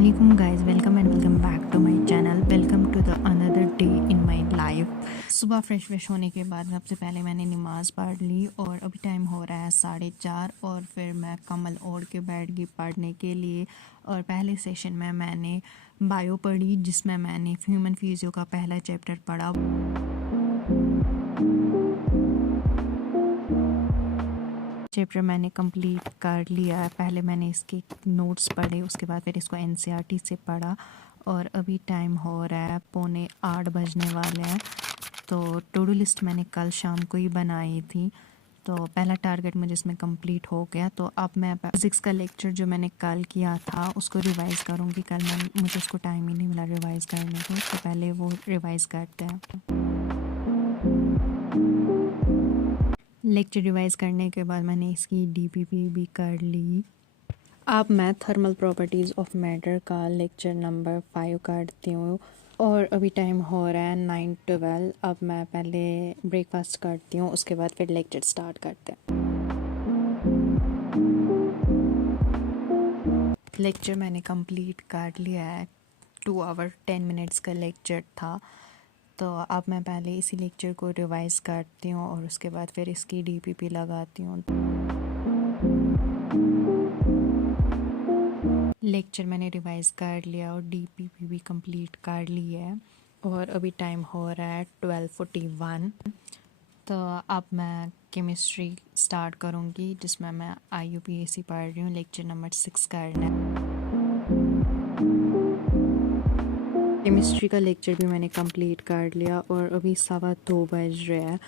Assalamualaikum guys, welcome and welcome back to my channel. Welcome to the another day in my life. सुबह fresh होने के बाद सबसे पहले मैंने नमाज़ पढ़ ली और अभी टाइम हो रहा है 4:30 और फिर मैं कमल ओढ़ के बैठ गई पढ़ने के लिए। और पहले सेशन में मैंने बायो पढ़ी जिसमें मैंने ह्यूमन फिजियो का पहला चैप्टर पढ़ा। चैप्टर मैंने कंप्लीट कर लिया है। पहले मैंने इसके नोट्स पढ़े, उसके बाद फिर इसको एनसीईआरटी से पढ़ा और अभी टाइम हो रहा है 7:45 बजने वाले हैं। तो टू डू लिस्ट मैंने कल शाम को ही बनाई थी, तो पहला टारगेट मुझे इसमें कंप्लीट हो गया। तो अब मैं फिज़िक्स का लेक्चर जो मैंने कल किया था उसको रिवाइज़ करूँगी। कल मुझे उसको टाइम ही नहीं मिला रिवाइज़ करने को, तो पहले वो रिवाइज़ करते हैं। लेक्चर रिवाइज़ करने के बाद मैंने इसकी डीपीपी भी कर ली। अब मैं थर्मल प्रॉपर्टीज़ ऑफ मैटर का लेक्चर नंबर 5 करती हूँ और अभी टाइम हो रहा है 9:12। अब मैं पहले ब्रेकफास्ट करती हूँ, उसके बाद फिर लेक्चर स्टार्ट करते हैं। लेक्चर मैंने कंप्लीट कर लिया है, 2 आवर 10 मिनट्स का लेक्चर था। तो अब मैं पहले इसी लेक्चर को रिवाइज़ करती हूँ और उसके बाद फिर इसकी डीपीपी लगाती हूँ। लेक्चर मैंने रिवाइज़ कर लिया और डीपीपी भी कंप्लीट कर ली है और अभी टाइम हो रहा है 12:41। तो अब मैं केमिस्ट्री स्टार्ट करूँगी जिसमें मैं IUPAC पढ़ रही हूँ। लेक्चर नंबर 6 करना है। केमिस्ट्री का लेक्चर भी मैंने कंप्लीट कर लिया और अभी 2:15 बज रहे हैं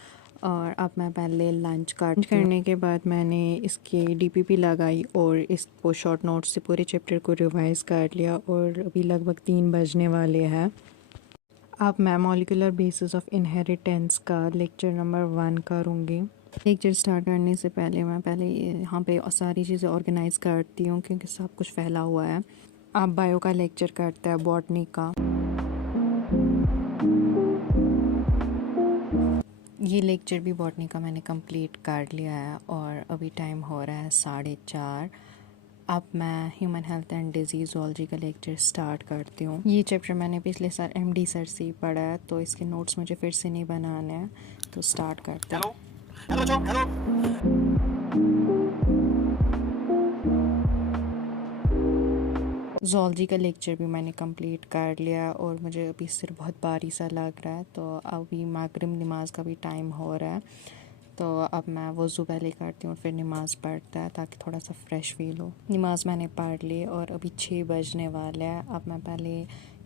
और अब मैं पहले लंच करने के बाद मैंने इसकी डीपीपी लगाई और इसको शॉर्ट नोट्स से पूरे चैप्टर को रिवाइज़ कर लिया और अभी लगभग 3 बजने वाले हैं। अब मैं मॉलिक्यूलर बेसिस ऑफ इनहेरिटेंस का लेक्चर नंबर 1 करूँगी। लेक्चर स्टार्ट करने से पहले मैं यहाँ पे सारी चीज़ें ऑर्गेनाइज़ करती हूँ क्योंकि सब कुछ फैला हुआ है। अब बायो का लेक्चर करते हैं, बॉटनी का। ये लेक्चर भी बॉटनी का मैंने कंप्लीट कर लिया है और अभी टाइम हो रहा है 4:30। अब मैं human health and disease zoology का लेक्चर स्टार्ट करती हूँ। ये चैप्टर मैंने पिछले साल MD सर से ही पढ़ा है, तो इसके नोट्स मुझे फिर से नहीं बनाने हैं, तो स्टार्ट करते हैं। ज़ूलॉजी का लेक्चर भी मैंने कंप्लीट कर लिया और मुझे अभी सिर बहुत भारी सा लग रहा है, तो अभी मागरिब नमाज का भी टाइम हो रहा है। तो अब मैं वज़ू पहले करती हूँ फिर नमाज़ पढ़ता है ताकि थोड़ा सा फ्रेश फील हो। नमाज़ मैंने पढ़ ली और अभी 6 बजने वाले हैं। अब मैं पहले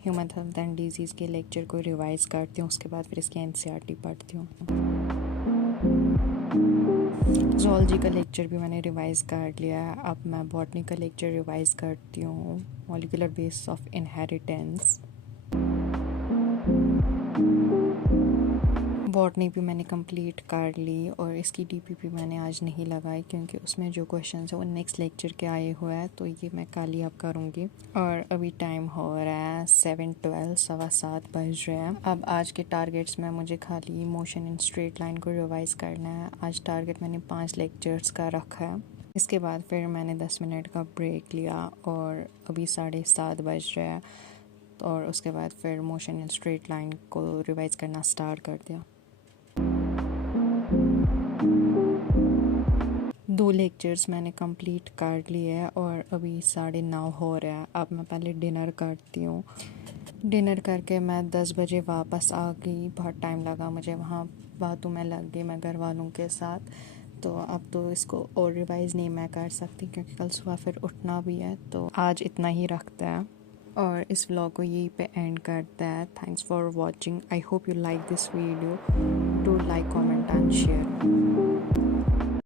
ह्यूमन हेल्थ एंड डिजीज़ के लेक्चर को रिवाइज़ करती हूँ, उसके बाद फिर इसकी NCERT पढ़ती हूँ। ज़ूलॉजी का लेक्चर भी मैंने रिवाइज़ कर लिया है। अब मैं बॉटनी का लेक्चर रिवाइज़ करती हूँ, molecular basis of inheritance. Botany भी मैंने कंप्लीट कर ली और इसकी डीपीपी मैंने आज नहीं लगाई क्योंकि उसमें जो क्वेश्चंस है वो नेक्स्ट लेक्चर के आए हुए हैं, तो ये मैं कल ही अब करूँगी। और अभी टाइम हो रहा है 7:12, 7:15 बज रहे हैं। अब आज के टारगेट्स में मुझे खाली मोशन इन स्ट्रेट लाइन को रिवाइज़ करना है। आज टारगेट मैंने 5 लेक्चर्स का रखा है। इसके बाद फिर मैंने 10 मिनट का ब्रेक लिया और अभी 7:30 बज रहे हैं, और उसके बाद फिर मोशन इन स्ट्रेट लाइन को रिवाइज़ करना स्टार्ट कर दिया। 2 लेक्चर्स मैंने कंप्लीट कर लिए हैं और अभी 9:30 हो रहा है। अब मैं पहले डिनर करती हूँ। डिनर करके मैं 10 बजे वापस आ गई। बहुत टाइम लगा मुझे, वहाँ बातों में लग गई मैं घर वालों के साथ। तो अब तो इसको और रिवाइज़ नहीं मैं कर सकती क्योंकि कल सुबह फिर उठना भी है, तो आज इतना ही रखते हैं और इस व्लॉग को यहीं पे एंड करते हैं। Thanks for watching. I hope you like this video. Do like, comment and share.